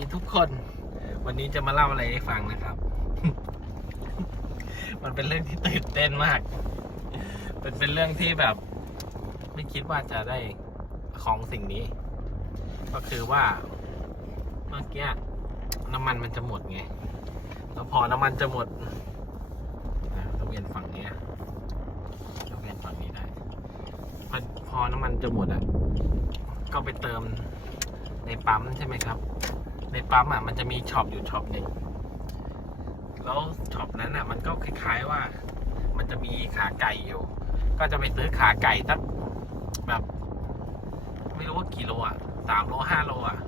ดีทุกคน วันนี้จะมาเล่าอะไรให้ฟังนะครับ มันเป็นเรื่องที่ตื่นเต้นมาก เป็นเป็นเรื่องที่แบบ ไม่คิดว่าจะได้ของสิ่งนี้ ก็คือว่าเมื่อกี้น้ำมันมันจะหมดไง แล้วพอน้ำมันจะหมดอะเราเวียนฝั่งนี้เราเวียนฝั่งนี้ได้ พอพอน้ำมันจะหมดอะ ก็ไปเติมในปั๊มใช่ไหมครับ ในปั๊มอะมันจะมีช็อปอยู่ช็อปหนึ่งแล้วช็อปนั้นอะ มันก็คล้าย ๆว่า มันจะมีขาไก่อยู่ ก็จะไปซื้อขาไก่สักแบบ ไม่รู้ว่ากี่โลอะสามโลห้าโลอะ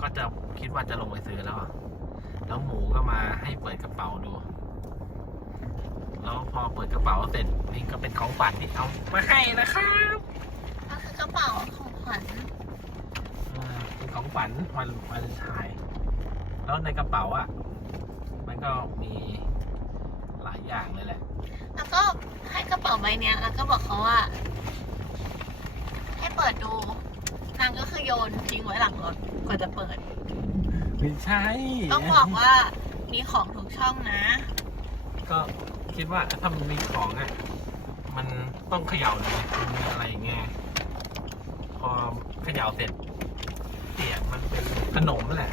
ก็จะคิดว่าจะลงไปซื้อแล้วแล้วหมูก็มาให้เปิดกระเป๋าดู แล้วพอเปิดกระเป๋าเสร็จนี่ก็เป็นของฝันที่เอามาให้นะครับมันคือกระเป๋าของขวัญ ของฝันวันวันชายแล้วในกระเป๋าอะ มันก็มีหลายอย่างเลยแหละ แล้วก็ให้กระเป๋าใบเนี้ย แล้วก็บอกเขาว่า ให้เปิดดู นางก็คือโยนทิ้งไว้หลังรถกว่าจะเปิด ไม่ใช่ ต้องบอกว่ามีของทุกช่องนะ ก็คิดว่าถ้ามันมีของอะ มันต้องเขย่าเลยมันมีอะไรอย่างเงี้ย พอเขย่าเสร็จ เสียงมันเป็นขนมแหละ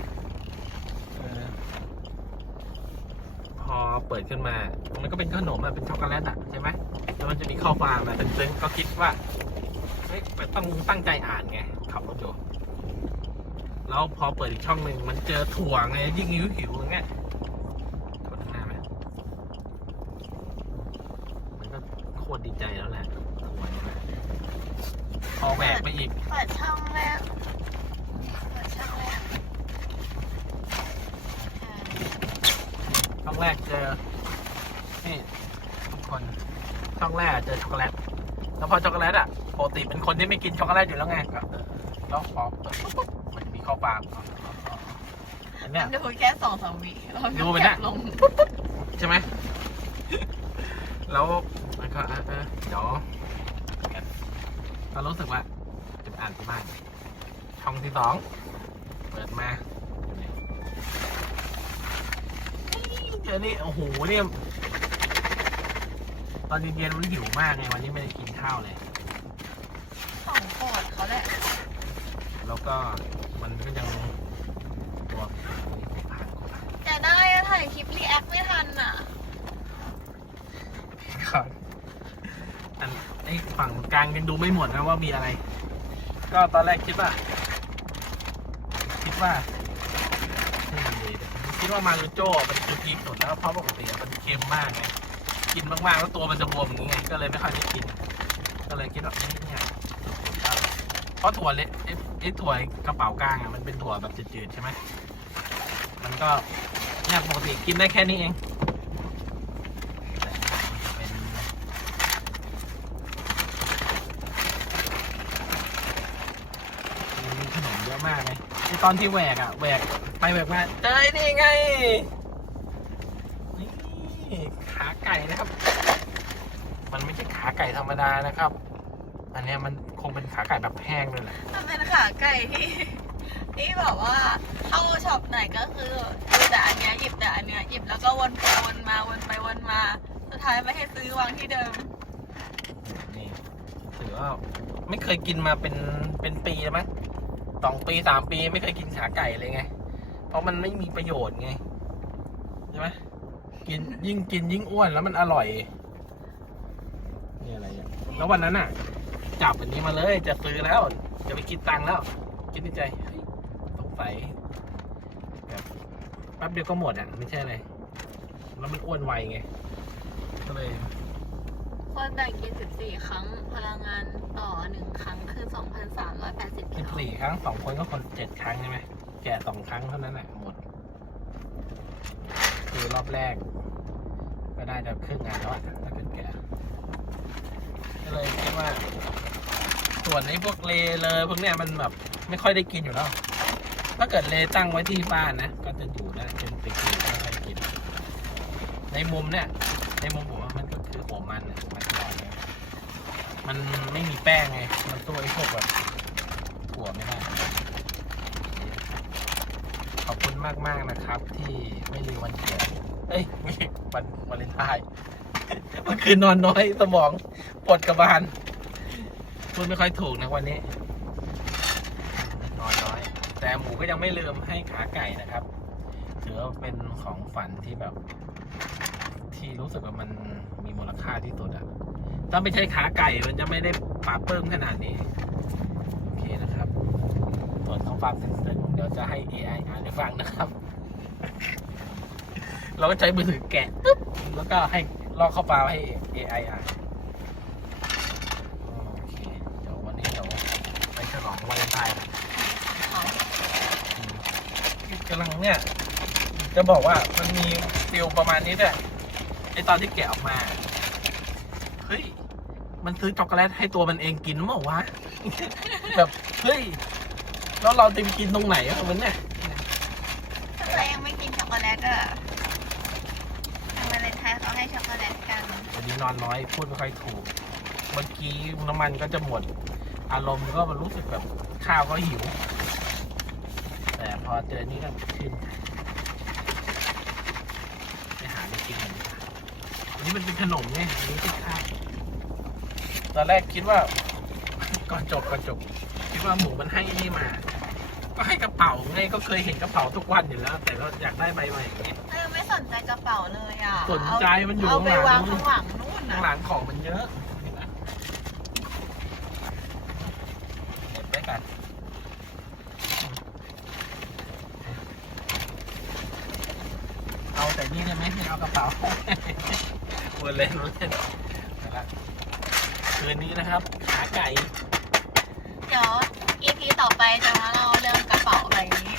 พอเปิดขึ้นมา มันก็เป็นขนมอะเป็นช็อกโกแลตอะใช่ไหมแล้วมันจะมีข้าวฟางนะซึ้งๆก็คิดว่าเฮ้ยต้องตั้งใจอ่านไงขับรถอยู่แล้วพอเปิดอีกช่องหนึ่งมันเจอถั่วไงยิ่งหิวหิวอย่างเงี้ยกดข้างหน้าไหมมันก็โคตรดีใจแล้วแหละถั่วนี่แหละพอแหวกไปอีกเปิดช่องแรกเปิด ช่องแรกช่องแรกเจอ นี่ทุกคน ช่องแรกเจอช็อกโกแลต แล้วพอช็อกโกแลตอะปกติเป็นคนที่ไม่กินช็อกโกแลตอยู่แล้วไงก็แล้วพอเปิดปุ๊บปุ๊บมันมีข้าวปลาอันเนี้ยดูแค่สองสามวิแล้วดูก็ไปแคนะปลงใช่ไหม แล้วมันก็อะเออเดี๋ยวเรารู้สึกว่าจะไปอ่านที่บ้านช่องที่สอง เปิดมาเจอนี่โอ้โหเนี่ยตอนเย็นๆมันหิวมากไงวันนี้ไม่ได้กินข้าวเลย ของโปรดเขาแหละ แล้วก็มันก็ยังตัวผ่านผ่านจะได้อะถ่ายคลิปรีแอคไม่ทันอะครับอันไอ้ฝั่งกลางยังดูไม่หมดนะว่ามีอะไร ก็ตอนแรกคิดว่าคิ ดว่าคิดว่ามารูโจ้เป็นคือพีคสุดแล้วเพราะปกติมันเค็มมากไงกินมากๆแล้วตัวมันจะบวมอย่างเงี้ยก็เลยไม่ค่อยได้กิน ก็เลยคิดว่านี่เนี่ยเพราะถั่วเล็กไอ้ไอ้ถั่วกระเป๋ากลางอะมันเป็นถั่วแบบจืดๆใช่ไหมมันก็เนี่ยปกติกินได้แค่นี้เองแต่เป็นมีขนมเยอะมากเลยไอ้ ตอนที่แหวกอะแหวกไปแหวกมาเจอไอ้นี่ไงนี่ขาไก่นะครับ มันไม่ใช่ขาไก่ธรรมดานะครับ อันเนี้ยมันคงเป็นขาไก่แบบแห้งเลยแหละมันเป็นขาไก่ที่ที่แบบว่าเข้าช็อปไหนก็คือดูแต่อันเนี้ยหยิบแต่อันเนี้ยหยิบแล้วก็วนไปวนมาวนไปวนมา สุดท้ายไม่ให้ซื้อวางที่เดิมนี่ถือว่าไม่เคยกินมาเป็นเป็นปีแล้วมั้ง สองปีสามปีไม่เคยกินขาไก่เลยไง เพราะมันไม่มีประโยชน์ไง ใช่ไหมกินยิ่งกินยิ่งอ้วนแล้วมันอร่อย นี่อะไรอะแล้ววันนั้นอะ จับอันนี้มาเลยจะซื้อแล้ว จะไปกินตังค์แล้ว คิดในใจเฮ้ยสงสัยแบบแป๊บเดียวก็หมดอะ ไม่ใช่เลยแล้วมันอ้วนไวไงก็เลย คนแบ่งกิน 14 ครั้ง พลังงานต่อ 1 ครั้งคือ 2,380สิกิบโลสี่ครั้งสองคนก็คนเจ็ดครั้งใช่ไหมแกสองครั้งเท่านั้นแหละหมด คือรอบแรก ก็ได้จะครึ่งงานแล้วอะถ้าเกิดแกะก็เลยคิดว่า ส่วนไอ้พวกเลเลยพวกเนี้ยมันแบบ ไม่ค่อยได้กินอยู่แล้ว ถ้าเกิดเลตั้งไว้ที่บ้านนะ ก็จะอยู่ได้เป็นปีๆไม่ค่อยกิน ในมุมเนี่ย ในมุมผมมันก็คือหัวมันมันก่อนเนี่ยมันไม่มีแป้งไง มันตัวไอ้พวกแบบถั่วไม่ได้ขอบคุณมากๆนะครับ ที่ไม่ลืมวันเกิดเอ้ยไม่ใช่วันเลนไทน์เมื่อคืนนอนน้อยสมองปวดกระบาลพูดไม่ค่อยถูกนะวันนี้ นอนน้อย แต่หมูก็ยังไม่ลืมให้ขาไก่นะครับ ถือว่าเป็นของฝันที่แบบ ที่รู้สึกว่ามันมีมูลค่าที่สุดอะถ้าไม่ใช่ขาไก่มันจะไม่ได้ปาเพิ่มขนาดนี้ โอเคนะครับ ส่วนของฟาร์มซึ้งๆเดี๋ยวจะให้ AI อ่านให้ฟังนะครับ เราก็ใช้มือถือแกะปุ๊บแล้วก็ให้ลอกเข้าฟาร์มให้ AI อ่านโอเค เดี๋ยววันนี้เราไปฉลองวาเลนไทน์กันอืมกำลังเนี่ย จะบอกว่ามันมีฟิลประมาณนี้ด้วย ไอตอนที่แกะออกมา เฮ้ย มันซื้อช็อกโกแลตให้ตัวมันเองกินมั้งวะ แบบ เฮ้ย แล้วเราจะไปกินตรงไหนอะมันเนี่ยถ้าตัวเองไม่กินช็อกโกแลตอะทางวาเลนไทน์เขาให้ช็อกโกแลตกัน วันนี้นอนน้อยพูดไม่ค่อยถูก เมื่อกี้น้ำมันก็จะหมด อารมณ์ก็มันรู้สึกแบบข้าวก็หิว แต่พอเจอนี่ก็ขึ้นไปหาอะไรกินกันดีกว่าอั นนี้มันเป็นขนมไงอันนี้คือข้าวตอนแรกคิดว่า ก่อนจบก่อนจบ คิดว่าหมูมันให้นี่มา ก็ให้กระเป๋าไงก็เคยเห็นกระเป๋าทุกวันอยู่แล้ว แต่ก็อยากได้ใบใหม่อย่างเงี้ย เออไม่สนใจกระเป๋าเลยอะสนใจมันอยู่เอาไปข้างหลัวางงข้างหลังนู่นข้างนะหลังของมันเยอะเห็นไหมเก็บไว้กันเอาแต่นี่ได้ไหมไม่เอากระเป๋า พูดเล่นพูดเล่นะคืนนี้นะครับขาไก่เดี๋ยว EP ต่อไปจะมาเล่าเรื่องกระเป๋าใบนี้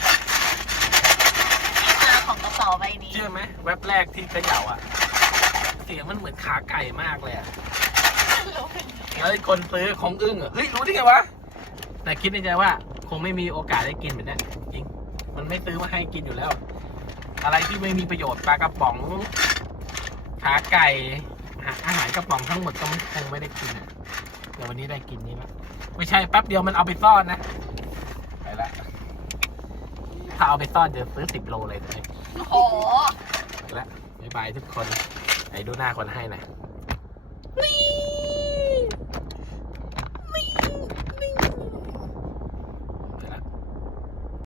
ที่มาของกระเป๋าใบนี้ เชื่อไหมแว็บแรกที่เขย่าอะ เสียงมันเหมือนขาไก่มากเลยอะเป็นแล้วไอ้คนซื้อคงอึ้งอะเฮ้ยรู้ได้ไงวะแต่คิดในใจว่าคงไม่มีโอกาสได้กินแบบนี้จริง มันไม่ซื้อมาให้กินอยู่แล้ว อะไรที่ไม่มีประโยชน์ปลากระป๋อง ขาไก่อาอาหารกระป๋องทั้งหมดก็ไม่คงไม่ได้กินอะเดี๋ยววันนี้ได้กินนี้ละไม่ใช่แป๊บเดียวมันเอาไปซ่อนนะไปละถ้าเอาไปซ่อนเดี๋ยวซื้อสิบโลเลยเลยโอ้โห ไปละบ๊ายบายทุกคนไหนดูหน้าคนให้หนะ